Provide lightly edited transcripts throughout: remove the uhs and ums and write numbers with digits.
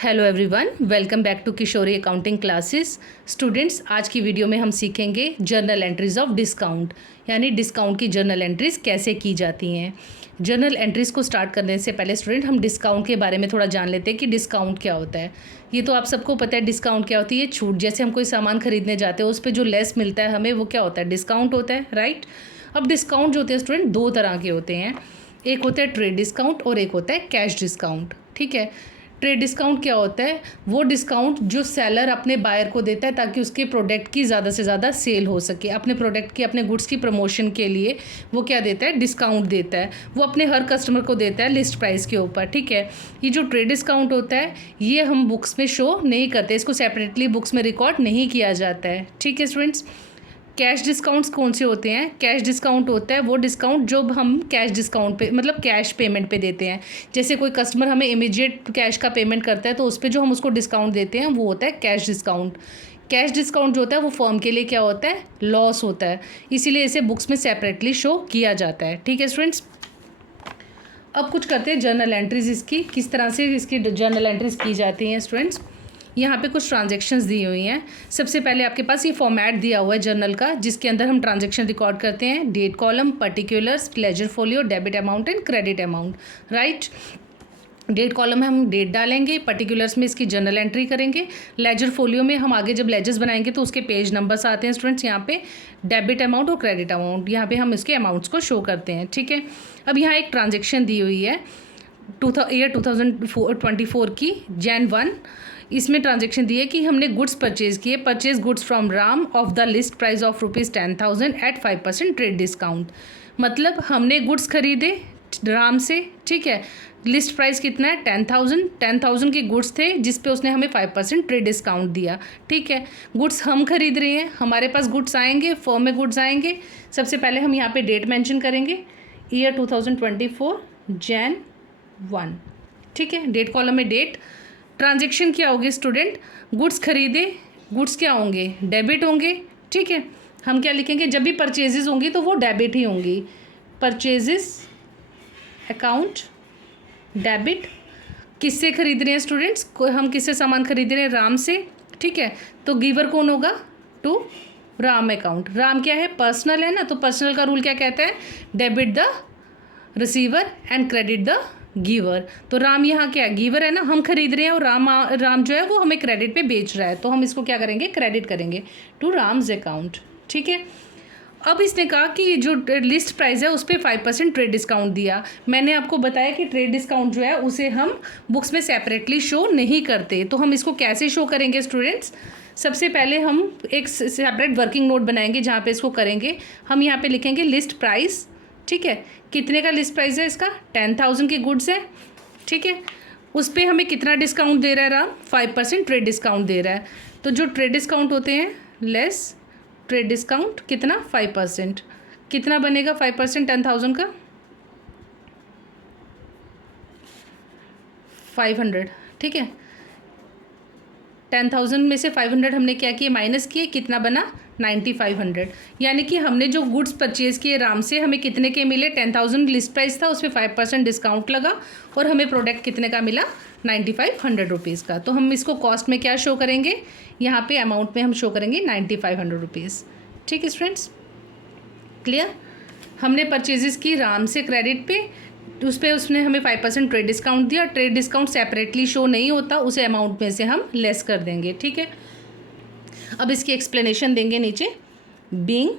Hello everyone, welcome back to Kishori accounting classes. Students, आज की video में हम सीखेंगे जर्नल एंट्रीज ऑफ डिस्काउंट, यानी डिस्काउंट की जर्नल एंट्रीज कैसे की जाती हैं। जर्नल एंट्रीज को स्टार्ट करने से पहले स्टूडेंट हम डिस्काउंट के बारे में थोड़ा जान लेते हैं कि डिस्काउंट क्या होता है। ये तो आप सबको पता है, डिस्काउंट क्या होती है। छूट, जैसे हम कोई सामान खरीदने जाते हैं उस पर जो लेस मिलता है हमें, वो क्या होता है, डिस्काउंट होता है, राइट। अब डिस्काउंट जो होते हैं स्टूडेंट, दो तरह के होते हैं। एक होता है ट्रेड डिस्काउंट और एक होता है कैश डिस्काउंट, ठीक है। ट्रेड डिस्काउंट क्या होता है? वो डिस्काउंट जो सेलर अपने बायर को देता है ताकि उसके प्रोडक्ट की ज़्यादा से ज़्यादा सेल हो सके। अपने प्रोडक्ट की, अपने गुड्स की प्रमोशन के लिए वो क्या देता है? डिस्काउंट देता है। वो अपने हर कस्टमर को देता है लिस्ट प्राइस के ऊपर, ठीक है। ये जो ट्रेड डिस्काउंट होता है ये हम बुक्स में शो नहीं करते, इसको सेपरेटली बुक्स में रिकॉर्ड नहीं किया जाता है, ठीक है स्टूडेंट्स। कैश डिस्काउंट्स कौन से होते हैं? कैश डिस्काउंट होता है वो डिस्काउंट जो हम कैश डिस्काउंट पे, मतलब कैश पेमेंट पे देते हैं। जैसे कोई कस्टमर हमें इमीडिएट कैश का पेमेंट करता है तो उस पर जो हम उसको डिस्काउंट देते हैं वो होता है कैश डिस्काउंट। कैश डिस्काउंट जो होता है वो फर्म के लिए क्या होता है? लॉस होता है, इसीलिए इसे बुक्स में सेपरेटली शो किया जाता है, ठीक है स्टूडेंट्स। अब कुछ करते हैं जर्नल एंट्रीज, इसकी किस तरह से इसकी जर्नल एंट्रीज की जाती हैं स्टूडेंट्स। यहाँ पे कुछ ट्रांजैक्शंस दी हुई हैं। सबसे पहले आपके पास ये फॉर्मेट दिया हुआ है जर्नल का, जिसके अंदर हम ट्रांजैक्शन रिकॉर्ड करते हैं। Date column, particulars, ledger folio, debit amount and credit amount, right. Date column में हम डेट डालेंगे, पर्टिकुलर्स में इसकी जर्नल एंट्री करेंगे, लेजर फोलियो में हम आगे जब लेजर्स बनाएंगे तो उसके पेज नंबर्स आते हैं स्टूडेंट्स। यहाँ पे डेबिट अमाउंट और क्रेडिट अमाउंट, यहाँ पे हम इसके अमाउंट्स को शो करते हैं, ठीक है। अब यहाँ एक ट्रांजेक्शन दी हुई है ईयर 2024 की, Jan 1। इसमें ट्रांजेक्शन दी है कि हमने गुड्स परचेज किए, purchase goods from Ram of the list price of ₹10,000 at 5% trade discount. मतलब हमने गुड्स खरीदे राम से, ठीक है। लिस्ट प्राइस कितना है? 10,000 के गुड्स थे जिस पे उसने हमें 5% ट्रेड डिस्काउंट दिया, ठीक है। गुड्स हम खरीद रहे हैं, हमारे पास गुड्स आएंगे, फर्म में गुड्स आएंगे। सबसे पहले हम यहाँ पे डेट मेंशन करेंगे, ईयर 2024 Jan 1, ठीक है। डेट कॉलम में डेट। ट्रांजेक्शन क्या होगी स्टूडेंट? गुड्स खरीदे, गुड्स क्या होंगे? डेबिट होंगे, ठीक है। हम क्या लिखेंगे? जब भी परचेजेस होंगी तो वो डेबिट ही होंगी। Purchases account debit. किससे खरीद रहे हैं स्टूडेंट्स? हम किससे सामान खरीद रहे हैं? राम से, ठीक है। तो गिवर कौन होगा? To Ram account. राम क्या है? पर्सनल है ना, तो पर्सनल का रूल क्या कहता है? Debit the receiver and credit the giver. तो राम यहाँ क्या है? गिवर है ना, हम खरीद रहे हैं और राम जो है वो हमें क्रेडिट पे बेच रहा है, तो हम इसको क्या करेंगे? क्रेडिट करेंगे टू राम्स अकाउंट, ठीक है। अब इसने कहा कि जो लिस्ट प्राइस है उस पर 5% ट्रेड डिस्काउंट दिया। मैंने आपको बताया कि ट्रेड डिस्काउंट जो है उसे हम बुक्स में सेपरेटली शो नहीं करते, तो हम इसको कैसे शो करेंगे स्टूडेंट्स? सबसे पहले हम एक सेपरेट वर्किंग नोट बनाएंगे जहाँ पे इसको करेंगे। हम यहाँ पे लिखेंगे लिस्ट प्राइस, ठीक है। कितने का लिस्ट प्राइस है इसका? 10,000 के गुड्स है, ठीक है। उस पर हमें कितना डिस्काउंट दे रहा है राम? 5% ट्रेड डिस्काउंट दे रहा है। तो जो ट्रेड डिस्काउंट होते हैं, लेस ट्रेड डिस्काउंट कितना? 5%। कितना बनेगा 5% 10,000 का? 500, ठीक है। 10,000 में से 500 हमने क्या किए? माइनस किए, कितना बना? 9,500। यानी कि हमने जो गुड्स परचेज किए राम से, हमें कितने के मिले? 10,000 लिस्ट प्राइस था, उस पर 5% डिस्काउंट लगा और हमें प्रोडक्ट कितने का मिला? 9,500 रुपीज़ का। तो हम इसको कॉस्ट में क्या शो करेंगे? यहाँ पे अमाउंट में हम शो करेंगे 9,500 रुपीज़, ठीक है स्टूडेंट्स, क्लियर। हमने परचेजेस की राम से क्रेडिट पे, उस पर उसने हमें 5% ट्रेड डिस्काउंट दिया। ट्रेड डिस्काउंट सेपरेटली शो नहीं होता, उसे अमाउंट में से हम लेस कर देंगे, ठीक है। अब इसकी एक्सप्लेनेशन देंगे नीचे। Being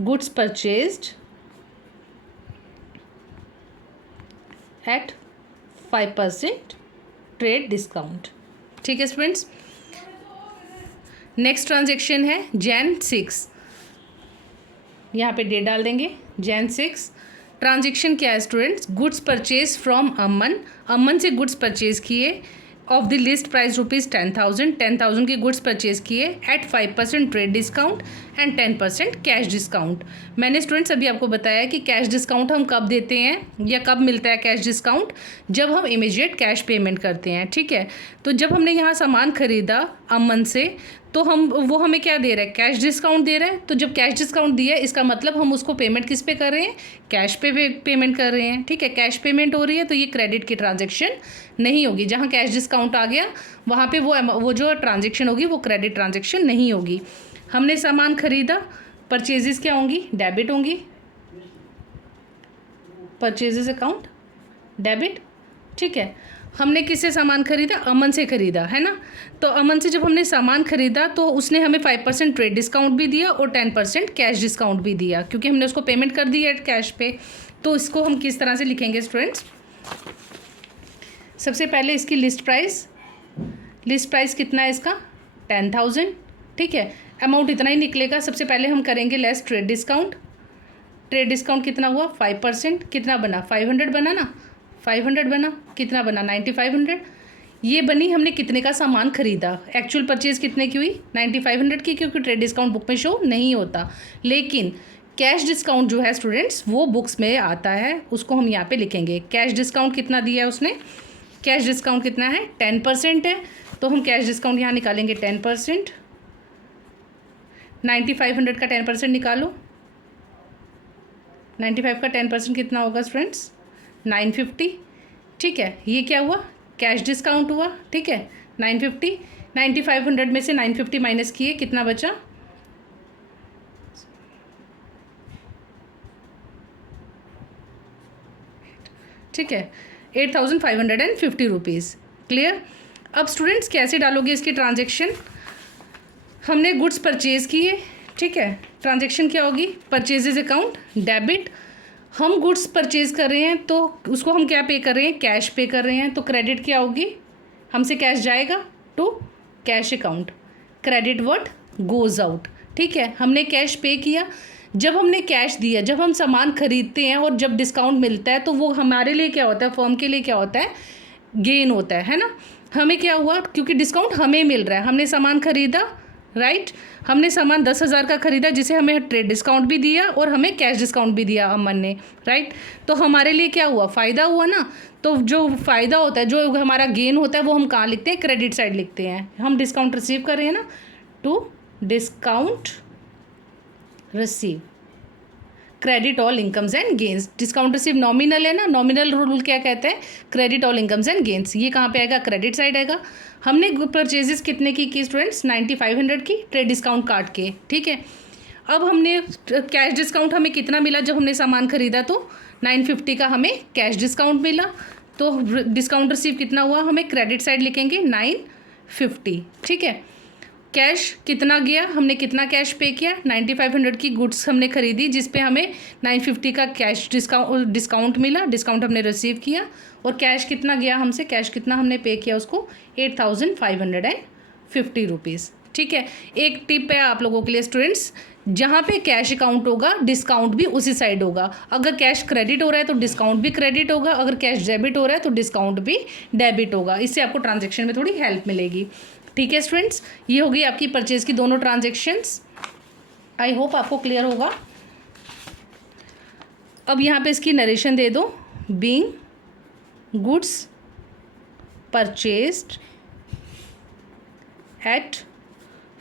goods purchased at 5% trade discount, ठीक है स्टूडेंट्स। नेक्स्ट ट्रांजेक्शन है Jan 6। यहाँ पे डेट डाल देंगे, Jan 6। ट्रांजेक्शन क्या है students? Goods purchase from Aman. Aman से गुड्स परचेज किए ऑफ द लिस्ट प्राइस ₹10,000 की गुड्स परचेज किए at 5% trade discount and 10% cash discount. मैंने स्टूडेंट्स अभी आपको बताया कि कैश डिस्काउंट हम कब देते हैं या कब मिलता है कैश डिस्काउंट, जब हम इमीडिएट कैश पेमेंट करते हैं, ठीक है। तो जब हमने यहाँ सामान खरीदा अमन से, तो वो हमें क्या दे रहा है, कैश डिस्काउंट दे रहा है। तो जब कैश डिस्काउंट दिया है, इसका मतलब हम उसको पेमेंट किस पे कर रहे हैं, कैश पे पेमेंट कर रहे हैं, ठीक है। कैश पेमेंट हो रही है तो ये क्रेडिट की ट्रांजैक्शन नहीं होगी। जहाँ कैश डिस्काउंट आ गया वहाँ पे वो जो ट्रांजैक्शन होगी वो क्रेडिट ट्रांजैक्शन नहीं होगी। हमने सामान खरीदा, परचेजेस क्या होंगी, डेबिट होंगी, परचेजेस अकाउंट डेबिट, ठीक है। हमने किससे सामान खरीदा, अमन से खरीदा, है ना। तो अमन से जब हमने सामान खरीदा तो उसने हमें 5% ट्रेड डिस्काउंट भी दिया और 10% कैश डिस्काउंट भी दिया, क्योंकि हमने उसको पेमेंट कर दी है कैश पे। तो इसको हम किस तरह से लिखेंगे स्टूडेंट्स, सबसे पहले इसकी लिस्ट प्राइस कितना है इसका, 10,000, ठीक है। अमाउंट इतना ही निकलेगा। सबसे पहले हम करेंगे लेस ट्रेड डिस्काउंट कितना हुआ, 5%, कितना बना, 500 बना ना, 500 बना, कितना बना, 9,500। ये बनी हमने कितने का सामान खरीदा, एक्चुअल परचेज कितने की हुई, 9,500 की, क्योंकि ट्रेड डिस्काउंट बुक में शो नहीं होता। लेकिन कैश डिस्काउंट जो है स्टूडेंट्स वो बुक्स में आता है, उसको हम यहाँ पे लिखेंगे। कैश डिस्काउंट कितना दिया है उसने, कैश डिस्काउंट कितना है, 10% है। तो हम कैश डिस्काउंट यहाँ निकालेंगे 10%, 9,500 का 10% निकालो, 95 का 10% कितना होगा स्टूडेंट्स, 950, ठीक है। ये क्या हुआ, कैश डिस्काउंट हुआ, ठीक है, 950। 9,500 में से 950 माइनस किए, कितना बचा, ठीक है, 8,550 रुपीज़। क्लियर। अब स्टूडेंट्स कैसे डालोगे इसकी ट्रांजेक्शन, हमने गुड्स परचेज किए, ठीक है। ट्रांजेक्शन क्या होगी, परचेजेज अकाउंट डेबिट। हम गुड्स परचेज कर रहे हैं तो उसको हम क्या पे कर रहे हैं, कैश पे कर रहे हैं। तो क्रेडिट क्या होगी, हमसे कैश जाएगा to cash account, credit what goes out, ठीक है। हमने कैश पे किया, जब हमने कैश दिया, जब हम सामान खरीदते हैं और जब डिस्काउंट मिलता है तो वो हमारे लिए क्या होता है, फर्म के लिए क्या होता है, गेन होता है ना। हमें क्या हुआ, क्योंकि डिस्काउंट हमें मिल रहा है, हमने सामान खरीदा, राइट। हमने सामान 10,000 का खरीदा, जिसे हमें ट्रेड डिस्काउंट भी दिया और हमें कैश डिस्काउंट भी दिया अमन ने, राइट। तो हमारे लिए क्या हुआ, फ़ायदा हुआ ना। तो जो फ़ायदा होता है, जो हमारा गेन होता है, वो हम कहाँ लिखते हैं, क्रेडिट साइड लिखते हैं। हम डिस्काउंट रिसीव कर रहे हैं ना, to discount receive credit all incomes and gains. Discount receive nominal है ना, नॉमिनल रूल क्या कहते हैं, credit all incomes and gains. ये कहाँ पे आएगा, क्रेडिट साइड आएगा। हमने परचेजेस कितने की स्टूडेंट्स, 9,500 की, ट्रेड डिस्काउंट काट के, ठीक है। अब हमने कैश डिस्काउंट हमें कितना मिला, जब हमने सामान खरीदा तो 950 का हमें कैश डिस्काउंट मिला। तो डिस्काउंट रिसीव कितना हुआ, हमें क्रेडिट साइड लिखेंगे 950, ठीक है। कैश कितना गया, हमने कितना कैश पे किया, 9,500 की गुड्स हमने खरीदी, जिस पे हमें 950 का कैश डिस्काउंट मिला, डिस्काउंट हमने रिसीव किया। और कैश कितना गया हमसे, कैश कितना हमने पे किया उसको, 8,550 रुपीज़, ठीक है। एक टिप है आप लोगों के लिए स्टूडेंट्स, जहाँ पे कैश अकाउंट होगा डिस्काउंट भी उसी साइड होगा। अगर कैश क्रेडिट हो रहा है तो डिस्काउंट भी क्रेडिट होगा, अगर कैश डेबिट हो रहा है तो डिस्काउंट भी डेबिट होगा। इससे आपको ट्रांजैक्शन में थोड़ी हेल्प मिलेगी, ठीक है स्टूडेंट्स। ये होगी आपकी परचेज की दोनों ट्रांजैक्शंस। आई होप आपको क्लियर होगा। अब यहाँ पे इसकी नरेशन दे दो, being goods purchased at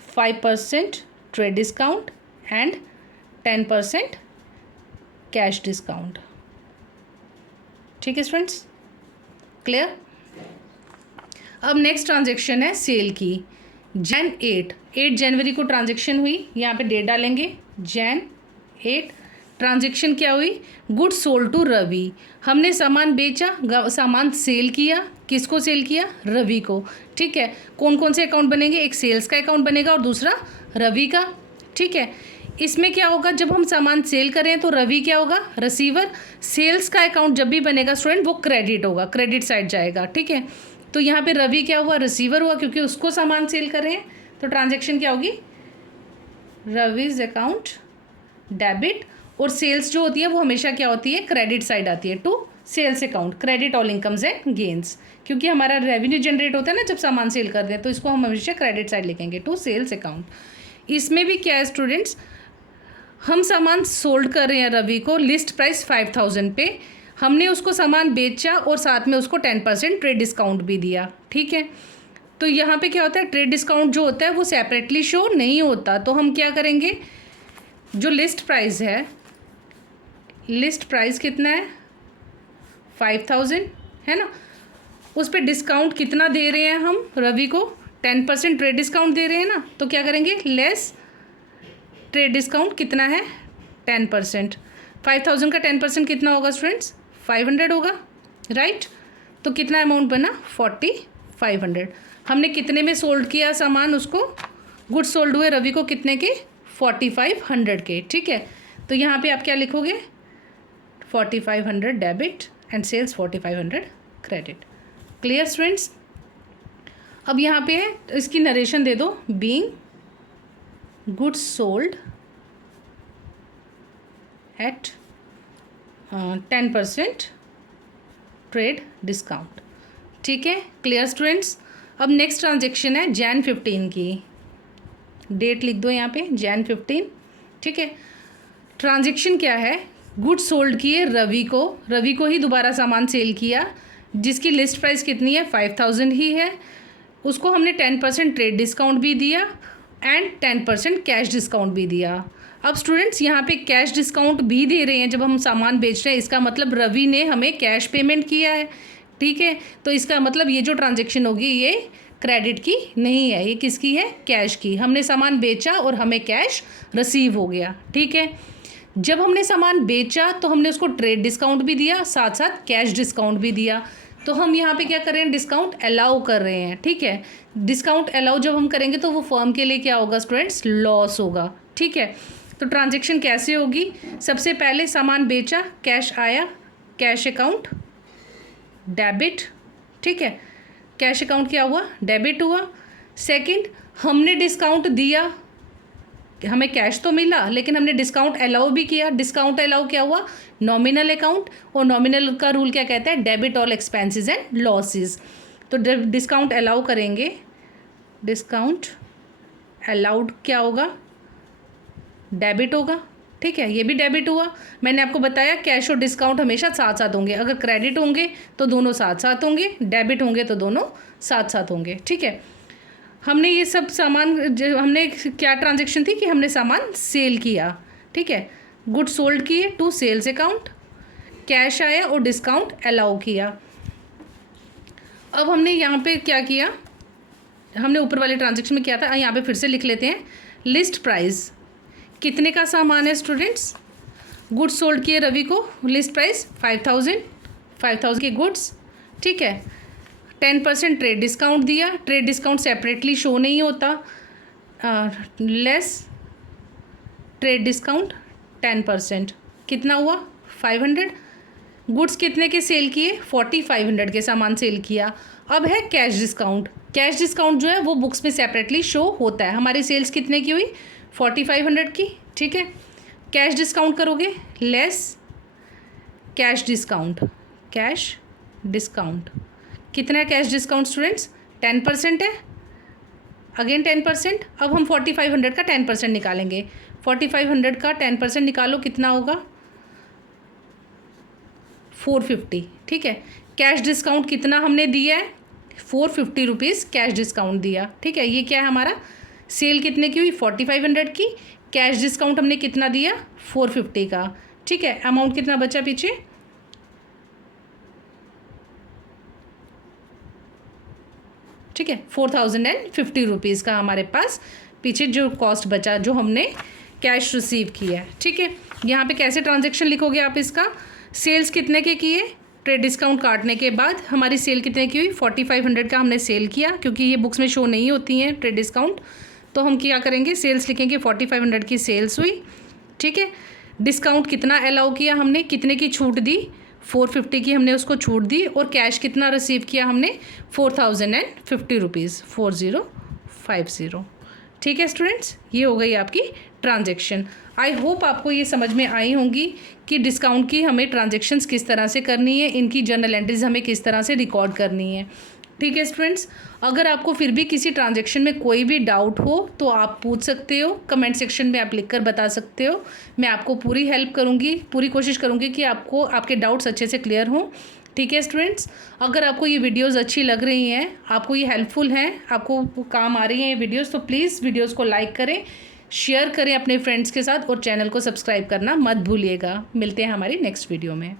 5% trade discount and 10% cash discount, ठीक है स्टूडेंट्स, क्लियर। अब नेक्स्ट ट्रांजैक्शन है सेल की। Jan 8 जनवरी को ट्रांजैक्शन हुई, यहाँ पे डेट डालेंगे, Jan 8। ट्रांजैक्शन क्या हुई, गुड सोल्ड टू रवि। हमने सामान बेचा, सामान सेल किया, किसको सेल किया, रवि को, ठीक है। कौन कौन से अकाउंट बनेंगे, एक सेल्स का अकाउंट बनेगा और दूसरा रवि का, ठीक है। इसमें क्या होगा, जब हम सामान सेल करें तो रवि क्या होगा, रिसीवर। सेल्स का अकाउंट जब भी बनेगा स्टूडेंट वो क्रेडिट होगा, क्रेडिट साइड जाएगा, ठीक है। तो यहाँ पे रवि क्या हुआ, रिसीवर हुआ, क्योंकि उसको सामान सेल कर रहे हैं। तो ट्रांजैक्शन क्या होगी, रविज अकाउंट डेबिट। और सेल्स जो होती है वो हमेशा क्या होती है, क्रेडिट साइड आती है, to sales account credit all incomes and gains. क्योंकि हमारा रेवेन्यू जनरेट होता है ना जब सामान सेल करते हैं, तो इसको हम हमेशा क्रेडिट साइड लिखेंगे, टू सेल्स अकाउंट। इसमें भी क्या है स्टूडेंट्स, हम सामान सोल्ड कर रहे हैं रवि को लिस्ट प्राइस 5000 पे, हमने उसको सामान बेचा और साथ में उसको 10% ट्रेड डिस्काउंट भी दिया, ठीक है। तो यहाँ पे क्या होता है, ट्रेड डिस्काउंट जो होता है वो सेपरेटली शो नहीं होता, तो हम क्या करेंगे, जो लिस्ट प्राइस है, लिस्ट प्राइस कितना है 5000 है ना, उस पर डिस्काउंट कितना दे रहे हैं हम रवि को, 10% ट्रेड डिस्काउंट दे रहे हैं ना, तो क्या करेंगे, लेस ट्रेड डिस्काउंट कितना है 10%। 5000 का 10% कितना होगा स्टूडेंट्स, 500 होगा, राइट। तो कितना अमाउंट बना 4500। हमने कितने में सोल्ड किया सामान उसको, गुड्स सोल्ड हुए रवि को कितने के, 4500 के, ठीक है। तो यहाँ पे आप क्या लिखोगे, 4500 debit and sales 4500 credit. Clear students. अब यहाँ पे है, इसकी नरेशन दे दो, being goods sold at 10% trade discount, ठीक है। Clear students. अब नेक्स्ट ट्रांजेक्शन है Jan 15 की, डेट लिख दो यहाँ पे Jan 15, ठीक है। ट्रांजेक्शन क्या है, गुड्स सोल्ड किए रवि को ही दोबारा सामान सेल किया, जिसकी लिस्ट प्राइस कितनी है 5000 ही है, उसको हमने 10% ट्रेड डिस्काउंट भी दिया एंड 10% कैश डिस्काउंट भी दिया। अब स्टूडेंट्स यहाँ पे कैश डिस्काउंट भी दे रहे हैं जब हम सामान बेच रहे हैं, इसका मतलब रवि ने हमें कैश पेमेंट किया है, ठीक है। तो इसका मतलब ये जो ट्रांजेक्शन होगी ये क्रेडिट की नहीं है, ये किसकी है, कैश की। हमने सामान बेचा और हमें कैश रिसीव हो गया, ठीक है। जब हमने सामान बेचा तो हमने उसको ट्रेड डिस्काउंट भी दिया, साथ साथ कैश डिस्काउंट भी दिया। तो हम यहाँ पे क्या कर रहे हैं, डिस्काउंट अलाउ कर रहे हैं, ठीक है। डिस्काउंट अलाउ जब हम करेंगे तो वो फर्म के लिए क्या होगा स्टूडेंट्स, लॉस होगा, ठीक है। तो ट्रांजेक्शन कैसे होगी, सबसे पहले सामान बेचा, कैश आया, कैश अकाउंट डेबिट, ठीक है, कैश अकाउंट क्या हुआ, डेबिट हुआ। सेकंड, हमने डिस्काउंट दिया, हमें कैश तो मिला लेकिन हमने डिस्काउंट अलाउ भी किया, डिस्काउंट अलाउ क्या हुआ, नॉमिनल अकाउंट, और नॉमिनल का रूल क्या कहता है, debit all expenses and losses. तो डिस्काउंट अलाउ करेंगे, डिस्काउंट अलाउड क्या होगा, डेबिट होगा, ठीक है, ये भी डेबिट हुआ। मैंने आपको बताया कैश और डिस्काउंट हमेशा साथ साथ होंगे, अगर क्रेडिट होंगे तो दोनों साथ साथ होंगे, डेबिट होंगे तो दोनों साथ साथ होंगे, ठीक है। हमने ये सब सामान, जो हमने क्या ट्रांजैक्शन थी कि हमने सामान सेल किया, ठीक है, गुड्स सोल्ड किए टू सेल्स अकाउंट, कैश आया और डिस्काउंट अलाउ किया। अब हमने यहाँ पे क्या किया, हमने ऊपर वाले ट्रांजैक्शन में किया था, यहाँ पे फिर से लिख लेते हैं। लिस्ट प्राइस कितने का सामान है स्टूडेंट्स, गुड्स सोल्ड किए रवि को, लिस्ट प्राइस 5000 के गुड्स, ठीक है। 10% ट्रेड डिस्काउंट दिया, ट्रेड डिस्काउंट सेपरेटली शो नहीं होता, लेस ट्रेड डिस्काउंट 10%, कितना हुआ 500। गुड्स कितने के सेल किए, 4500 के सामान सेल किया। अब है कैश डिस्काउंट, कैश डिस्काउंट जो है वो बुक्स में सेपरेटली शो होता है। हमारी सेल्स कितने की हुई, 4500 की, ठीक है। कैश डिस्काउंट करोगे, less cash discount, cash discount कितना है, कैश डिस्काउंट स्टूडेंट्स 10% है, अगेन 10%। अब हम 4500 का 10% निकालेंगे, 4500 का 10% निकालो, कितना होगा 450, ठीक है। कैश डिस्काउंट कितना हमने दिया है, 450 रुपीज़ कैश डिस्काउंट दिया, ठीक है। ये क्या है हमारा, सेल कितने की हुई 4500 की, कैश डिस्काउंट हमने कितना दिया 450 का, ठीक है। अमाउंट कितना बचा पीछे, ठीक है, 4050 रुपीज़ का हमारे पास पीछे जो कॉस्ट बचा, जो हमने कैश रिसीव किया है, ठीक है। यहाँ पे कैसे ट्रांजैक्शन लिखोगे आप इसका, सेल्स कितने के किए, ट्रेड डिस्काउंट काटने के बाद हमारी सेल कितने की हुई, 4500 का हमने सेल किया, क्योंकि ये बुक्स में शो नहीं होती हैं ट्रेड डिस्काउंट, तो हम क्या करेंगे, सेल्स लिखेंगे 4500 की सेल्स हुई, ठीक है। डिस्काउंट कितना अलाउ किया हमने, कितने की छूट दी, 450 की हमने उसको छूट दी, और कैश कितना रिसीव किया हमने 4050 रुपीज़, 4050, ठीक है स्टूडेंट्स। ये हो गई आपकी ट्रांजैक्शन। आई होप आपको ये समझ में आई होंगी कि डिस्काउंट की हमें ट्रांजैक्शंस किस तरह से करनी है, इनकी जर्नल एंट्रीज हमें किस तरह से रिकॉर्ड करनी है, ठीक है स्टूडेंट्स, अगर आपको फिर भी किसी ट्रांजैक्शन में कोई भी डाउट हो तो आप पूछ सकते हो, कमेंट सेक्शन में आप लिखकर बता सकते हो। मैं आपको पूरी हेल्प करूँगी, पूरी कोशिश करूँगी कि आपको आपके डाउट्स अच्छे से क्लियर हों। ठीक है स्टूडेंट्स, अगर आपको ये वीडियोस अच्छी लग रही हैं, आपको ये हेल्पफुल हैं, आपको काम आ रही हैं ये वीडियोस, तो प्लीज़ वीडियोस को लाइक करें, शेयर करें अपने फ्रेंड्स के साथ और चैनल को सब्सक्राइब करना मत भूलिएगा। मिलते हैं हमारी नेक्स्ट वीडियो में।